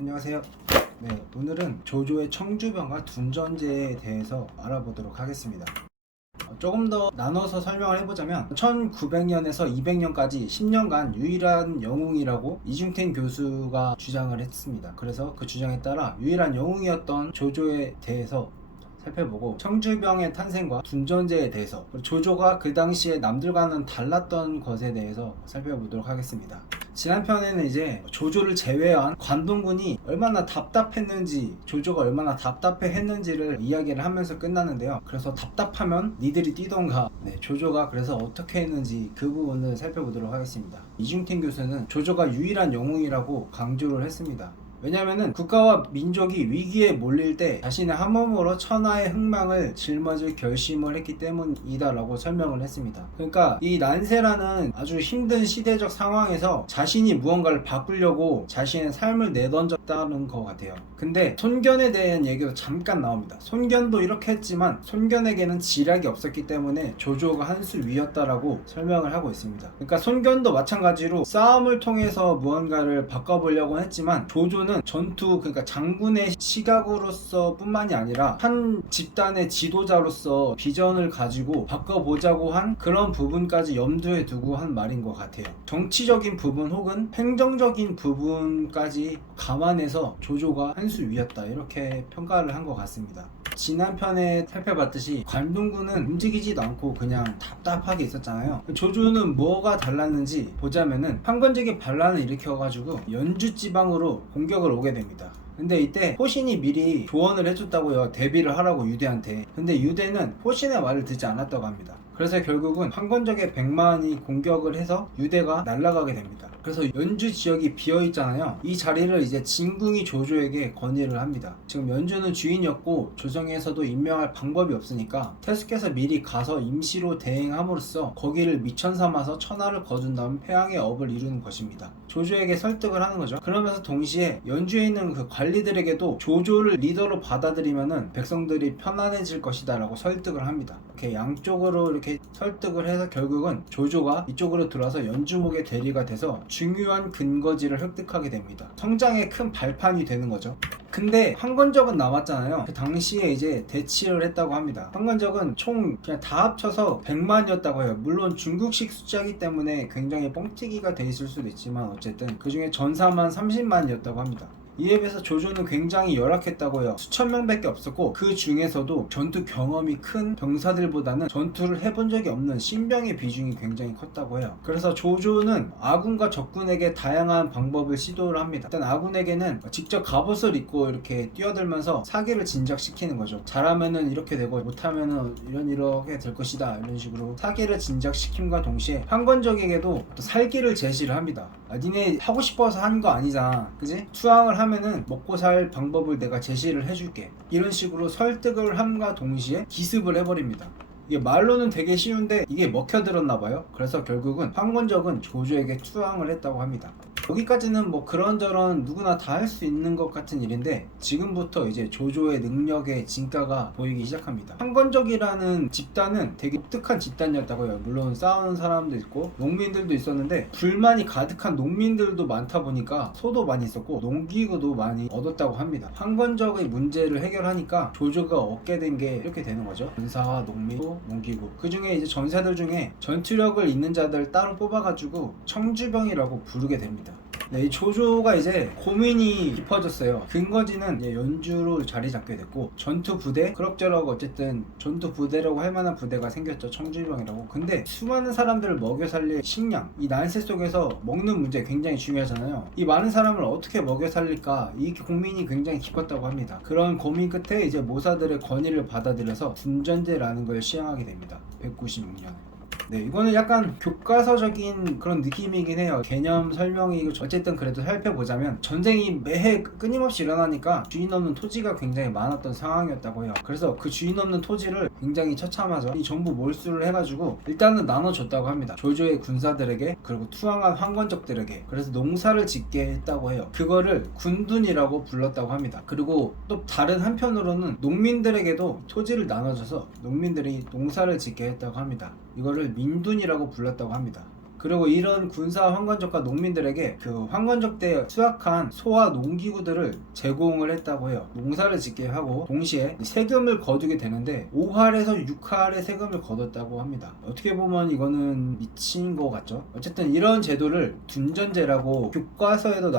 안녕하세요. 네, 오늘은 조조의 청주병과 둔전제에 대해서 알아보도록 하겠습니다. 조금 더 나눠서 설명을 해보자면 1900년에서 200년까지 10년간 유일한 영웅이라고 이중택 교수가 주장을 했습니다. 그래서 그 주장에 따라 유일한 영웅이었던 조조에 대해서 살펴보고, 청주병의 탄생과 둔전제에 대해서, 그리고 조조가 그 당시에 남들과는 달랐던 것에 대해서 살펴보도록 하겠습니다. 지난 편에는 이제 조조를 제외한 관동군이 얼마나 답답했는지, 조조가 얼마나 답답해했는지를 이야기를 하면서 끝났는데요. 그래서 답답하면 니들이 뛰던가, 조조가 그래서 어떻게 했는지 그 부분을 살펴보도록 하겠습니다. 이중택 교수는 조조가 유일한 영웅이라고 강조를 했습니다. 왜냐면은 국가와 민족이 위기에 몰릴 때 자신의 한 몸으로 천하의 흥망을 짊어질 결심을 했기 때문이다 라고 설명을 했습니다. 그러니까 이 난세라는 아주 힘든 시대적 상황에서 자신이 무언가를 바꾸려고 자신의 삶을 내던졌다는 것 같아요. 근데 손견에 대한 얘기도 잠깐 나옵니다. 손견도 이렇게 했지만 손견에게는 지략이 없었기 때문에 조조가 한 수 위였다라고 설명을 하고 있습니다. 그러니까 손견도 마찬가지로 싸움을 통해서 무언가를 바꿔보려고 했지만, 조조는 전투, 그러니까 장군의 시각으로서 뿐만이 아니라 한 집단의 지도자로서 비전을 가지고 바꿔보자고 한 그런 부분까지 염두에 두고 한 말인 것 같아요. 정치적인 부분 혹은 행정적인 부분까지 감안해서 조조가 한 수 위였다, 이렇게 평가를 한 것 같습니다. 지난 편에 살펴봤듯이 관동군은 움직이지도 않고 그냥 답답하게 있었잖아요. 조조는 뭐가 달랐는지 보자면은 판권적인 반란을 일으켜가지고 연주 지방으로 공격을 오게 됩니다. 근데 이때 포신이 미리 조언을 해줬다고요. 대비를 하라고 유대한테. 근데 유대는 포신의 말을 듣지 않았다고 합니다. 그래서 결국은 판권적의 100만이 공격을 해서 유대가 날아가게 됩니다. 그래서 연주 지역이 비어있잖아요. 이 자리를 이제 진궁이 조조에게 건의를 합니다. 지금 연주는 주인이었고 조정에서도 임명할 방법이 없으니까 태수께서 미리 가서 임시로 대행함으로써 거기를 미천 삼아서 천하를 거둔 다음 패왕의 업을 이루는 것입니다. 조조에게 설득을 하는 거죠. 그러면서 동시에 연주에 있는 그 관리들에게도 조조를 리더로 받아들이면은 백성들이 편안해질 것이다 라고 설득을 합니다. 이렇게 양쪽으로 이렇게 설득을 해서 결국은 조조가 이쪽으로 들어와서 연주목의 대리가 돼서 중요한 근거지를 획득하게 됩니다. 성장의 큰 발판이 되는 거죠. 근데 판권적은 남았잖아요. 그 당시에 이제 대치를 했다고 합니다. 판권적은 총 그냥 다 합쳐서 100만이었다고 해요. 물론 중국식 숫자이기 때문에 굉장히 뻥튀기가 돼 있을 수도 있지만 어쨌든 그 중에 전사만 30만이었다고 합니다. 이에 비해서 조조는 굉장히 열악했다고 해요. 수천 명밖에 없었고, 그 중에서도 전투 경험이 큰 병사들보다는 전투를 해본 적이 없는 신병의 비중이 굉장히 컸다고 해요. 그래서 조조는 아군과 적군에게 다양한 방법을 시도를 합니다. 일단 아군에게는 직접 갑옷을 입고 이렇게 뛰어들면서 사기를 진작시키는 거죠. 잘하면은 이렇게 되고 못하면은 이렇게 될 것이다, 이런 식으로 사기를 진작시킴과 동시에 판권적에게도 또 살기를 제시를 합니다. 니네 하고 싶어서 한 거 아니잖아, 그지? 투항을 하면은 먹고 살 방법을 내가 제시를 해줄게, 이런 식으로 설득을 함과 동시에 기습을 해버립니다. 이게 말로는 되게 쉬운데 이게 먹혀들었나봐요. 그래서 결국은 판권적은 조조에게 투항을 했다고 합니다. 여기까지는 뭐 그런저런 누구나 다 할 수 있는 것 같은 일인데, 지금부터 이제 조조의 능력의 진가가 보이기 시작합니다. 판권적이라는 집단은 되게 독특한 집단이었다고 해요. 물론 싸우는 사람도 있고 농민들도 있었는데, 불만이 가득한 농민들도 많다 보니까 소도 많이 있었고 농기구도 많이 얻었다고 합니다. 판권적의 문제를 해결하니까 조조가 얻게 된 게 이렇게 되는 거죠. 군사와 농민, 농기구, 그 중에 이제 전사들 중에 전투력을 있는 자들 따로 뽑아가지고 청주병이라고 부르게 됩니다. 이 조조가 이제 고민이 깊어졌어요. 근거지는 이제 연주로 자리 잡게 됐고, 전투 부대 그럭저럭 어쨌든 전투 부대라고 할 만한 부대가 생겼죠. 청주병이라고. 근데 수많은 사람들을 먹여 살릴 식량, 이 난세 속에서 먹는 문제 굉장히 중요하잖아요. 이 많은 사람을 어떻게 먹여 살릴까, 이 고민이 굉장히 깊었다고 합니다. 그런 고민 끝에 이제 모사들의 건의를 받아들여서 둔전제라는 걸 시행하게 됩니다. 196년에. 이거는 약간 교과서적인 그런 느낌이긴 해요. 개념 설명이. 어쨌든 그래도 살펴보자면, 전쟁이 매해 끊임없이 일어나니까 주인 없는 토지가 굉장히 많았던 상황이었다고 해요. 그래서 그 주인 없는 토지를 굉장히 처참하죠. 이 정부 몰수를 해가지고 일단은 나눠줬다고 합니다. 조조의 군사들에게, 그리고 투항한 황건적들에게. 그래서 농사를 짓게 했다고 해요. 그거를 군둔이라고 불렀다고 합니다. 그리고 또 다른 한편으로는 농민들에게도 토지를 나눠줘서 농민들이 농사를 짓게 했다고 합니다. 이거를 민둔이라고 불렀다고 합니다. 그리고 이런 군사 황건적과 농민들에게 그 황건적 때 수확한 소와 농기구들을 제공을 했다고 해요. 농사를 짓게 하고 동시에 세금을 거두게 되는데 5할에서 6할의 세금을 거뒀다고 합니다. 어떻게 보면 이거는 미친 거 같죠. 어쨌든 이런 제도를 둔전제라고 교과서에도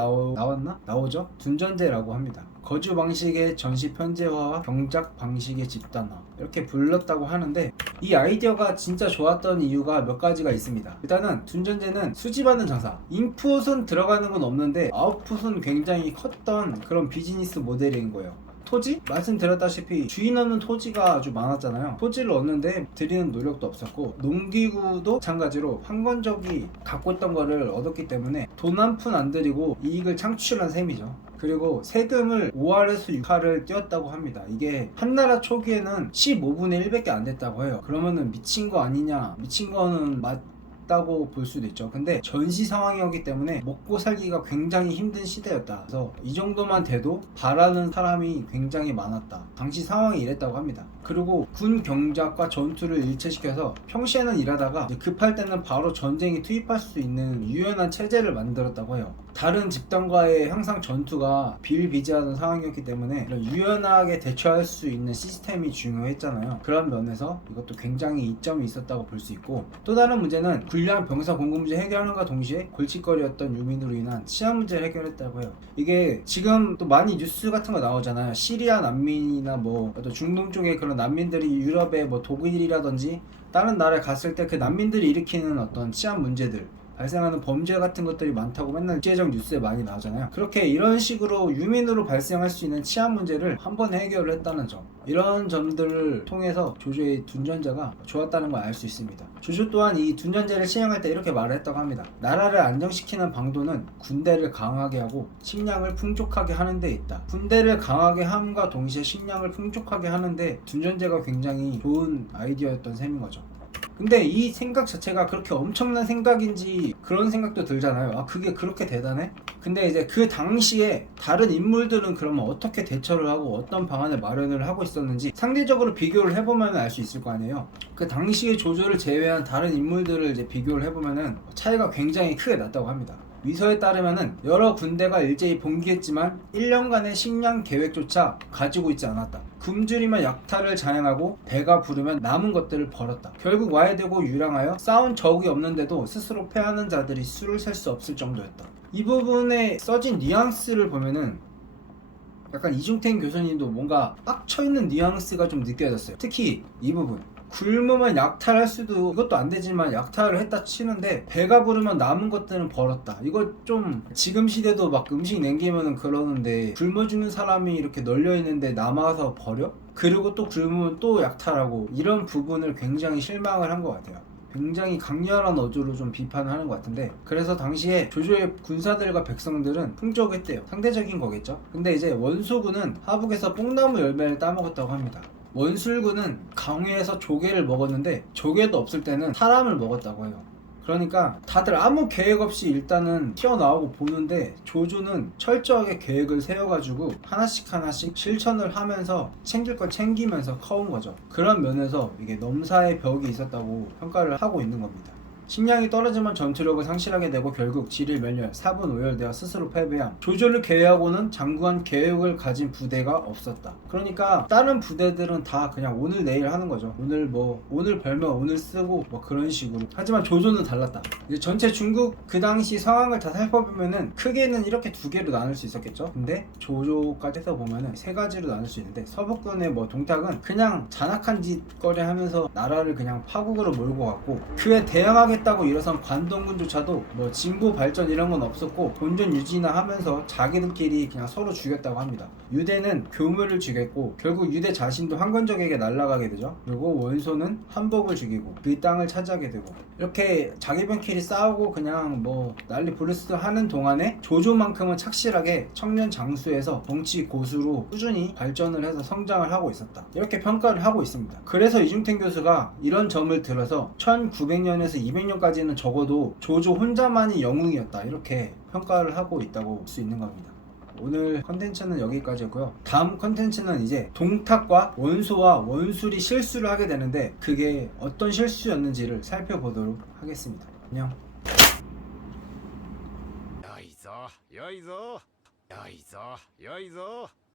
나오죠. 둔전제라고 합니다. 거주 방식의 전시 편제화와 경작 방식의 집단화 이렇게 불렀다고 하는데, 이 아이디어가 진짜 좋았던 이유가 몇 가지가 있습니다. 일단은 둔전제는 수집하는 장사, 인풋은 들어가는 건 없는데 아웃풋은 굉장히 컸던 그런 비즈니스 모델인 거예요. 토지? 말씀드렸다시피 주인 없는 토지가 아주 많았잖아요. 토지를 얻는데 들이는 노력도 없었고, 농기구도 마찬가지로 황건적이 갖고 있던 거를 얻었기 때문에 돈 한 푼 안 들이고 이익을 창출한 셈이죠. 그리고 세금을 5할에서 6할을 띄웠다고 합니다. 이게 한나라 초기에는 15분의 1밖에 안 됐다고 해요. 그러면은 미친 거 아니냐? 미친 거는 맞다고 볼 수도 있죠. 근데 전시 상황이었기 때문에 먹고 살기가 굉장히 힘든 시대였다. 그래서 이 정도만 돼도 바라는 사람이 굉장히 많았다. 당시 상황이 이랬다고 합니다. 그리고 군 경작과 전투를 일체시켜서 평시에는 일하다가 급할 때는 바로 전쟁에 투입할 수 있는 유연한 체제를 만들었다고 해요. 다른 집단과의 항상 전투가 비일비재하는 상황이었기 때문에 이런 유연하게 대처할 수 있는 시스템이 중요했잖아요. 그런 면에서 이것도 굉장히 이점이 있었다고 볼 수 있고, 또 다른 문제는 군량 병사 공급 문제 해결하는과 동시에 골칫거리였던 유민으로 인한 치안 문제를 해결했다고 해요. 이게 지금 또 많이 뉴스 같은 거 나오잖아요. 시리아 난민이나 뭐 또 중동 쪽에 그런 난민들이 유럽에 뭐 독일이라든지 다른 나라에 갔을 때 그 난민들이 일으키는 어떤 치안 문제들, 발생하는 범죄 같은 것들이 많다고 맨날 국제적 뉴스에 많이 나오잖아요. 그렇게 이런 식으로 유민으로 발생할 수 있는 치안 문제를 한 번에 해결을 했다는 점, 이런 점들을 통해서 조조의 둔전제가 좋았다는 걸 알 수 있습니다. 조조 또한 이 둔전제를 시행할 때 이렇게 말을 했다고 합니다. 나라를 안정시키는 방도는 군대를 강하게 하고 식량을 풍족하게 하는 데 있다. 군대를 강하게 함과 동시에 식량을 풍족하게 하는데 둔전제가 굉장히 좋은 아이디어였던 셈인 거죠. 근데 이 생각 자체가 그렇게 엄청난 생각인지 그런 생각도 들잖아요. 아, 그게 그렇게 대단해? 근데 이제 그 당시에 다른 인물들은 그러면 어떻게 대처를 하고 어떤 방안을 마련을 하고 있었는지 상대적으로 비교를 해보면 알 수 있을 거 아니에요. 그 당시에 조조를 제외한 다른 인물들을 이제 비교를 해보면은 차이가 굉장히 크게 났다고 합니다. 위서에 따르면은 여러 군대가 일제히 봉기했지만 1년간의 식량 계획조차 가지고 있지 않았다. 굶주리면 약탈을 자행하고 배가 부르면 남은 것들을 벌었다. 결국 와해되고 유랑하여 싸운 적이 없는데도 스스로 패하는 자들이 수를 셀 수 없을 정도였다. 이 부분에 써진 뉘앙스를 보면은 약간 이중택 교수님도 뭔가 빡쳐있는 뉘앙스가 좀 느껴졌어요. 특히 이 부분, 굶으면 약탈할 수도, 이것도 안 되지만 약탈을 했다 치는데 배가 부르면 남은 것들은 벌었다. 이거 좀 지금 시대도 막 음식 남기면은 그러는데, 굶어 죽는 사람이 이렇게 널려 있는데 남아서 버려? 그리고 또 굶으면 또 약탈하고, 이런 부분을 굉장히 실망을 한 것 같아요. 굉장히 강렬한 어조로 좀 비판을 하는 것 같은데, 그래서 당시에 조조의 군사들과 백성들은 풍족했대요. 상대적인 거겠죠. 근데 이제 원소군은 하북에서 뽕나무 열매를 따먹었다고 합니다. 원술군은 강유에서 조개를 먹었는데 조개도 없을 때는 사람을 먹었다고 해요. 그러니까 다들 아무 계획 없이 일단은 튀어나오고 보는데, 조조는 철저하게 계획을 세워가지고 하나씩 실천을 하면서 챙길 걸 챙기면서 커온 거죠. 그런 면에서 이게 넘사의 벽이 있었다고 평가를 하고 있는 겁니다. 식량이 떨어지면 전투력을 상실하게 되고 결국 질일 멸렬, 사분 오열되어 스스로 패배함. 조조를 계획하고는 장구한 계획을 가진 부대가 없었다. 그러니까 다른 부대들은 다 그냥 오늘 내일 하는 거죠. 오늘 벌면 오늘 쓰고 뭐 그런 식으로. 하지만 조조는 달랐다. 이제 전체 중국 그 당시 상황을 다 살펴보면은 크게는 이렇게 두 개로 나눌 수 있었겠죠. 근데 조조까지 해서 보면은 세 가지로 나눌 수 있는데, 서북군의 뭐 동탁은 그냥 잔악한 짓거리 하면서 나라를 그냥 파국으로 몰고 갔고, 그에 대항하게 다고 일어선 관동군조차도 뭐 진보 발전 이런 건 없었고 본전 유지나 하면서 자기들끼리 그냥 서로 죽였다고 합니다. 유대는 교묘를 죽였고 결국 유대 자신도 황건적에게 날아가게 되죠. 그리고 원소는 한복을 죽이고 그 땅을 차지하게 되고, 이렇게 자기들끼리 싸우고 그냥 뭐 난리 부르스 하는 동안에 조조만큼은 착실하게 청년 장수에서 정치 고수로 꾸준히 발전을 해서 성장을 하고 있었다. 이렇게 평가를 하고 있습니다. 그래서 이중택 교수가 이런 점을 들어서 1900년에서 200년까지는 적어도 조조 혼자만이 영웅이었다, 이렇게 평가를 하고 있다고 볼 수 있는 겁니다. 오늘 컨텐츠는 여기까지고요. 다음 컨텐츠는 이제 동탁과 원소와 원술이 실수를 하게 되는데 그게 어떤 실수였는지를 살펴보도록 하겠습니다. 안녕. よいぞよいぞよいぞ